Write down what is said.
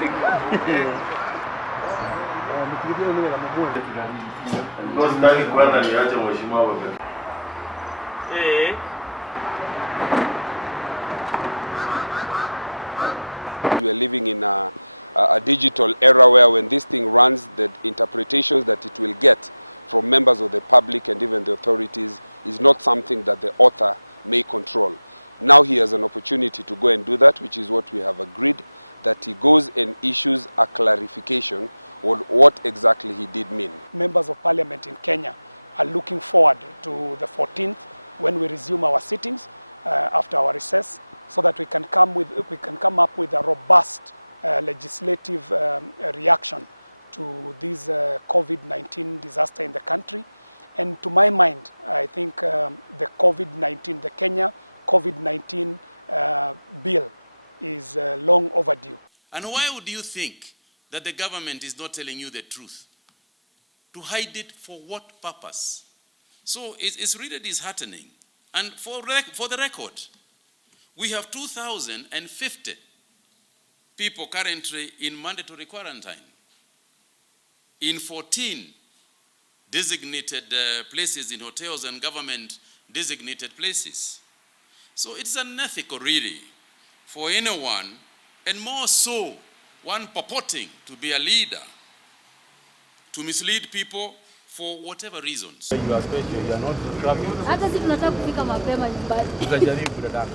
We are living in a digital era where when this thing runs, the interpretations that it will get from members of the public and even the authorities is not something that the author may control. Now he has an opportunity to go and do that, which is what we have agreed, that he goes and issues a clarification on what exactly he did mean. Members of Parliament in Kenya are looking forward to the 14th when we resume our sittings after our recess, so that we can come up with a robust legislative reaction to this COVID-19 disaster in the country. And to my mind, I think the Kenya COVID-19 bill is long overdue. And why would you think that the government is not telling you the truth? To hide it for what purpose? So it's really disheartening. And for the record, we have 2,050 people currently in mandatory quarantine in 14 designated places in hotels and government designated places. So it's unethical really for anyone, and more so one purporting to be a leader, to mislead people for whatever reasons. You are special, you are not traveling. Hata sisi tunataka kufika mapema nyumbani. Tutajaribu dada.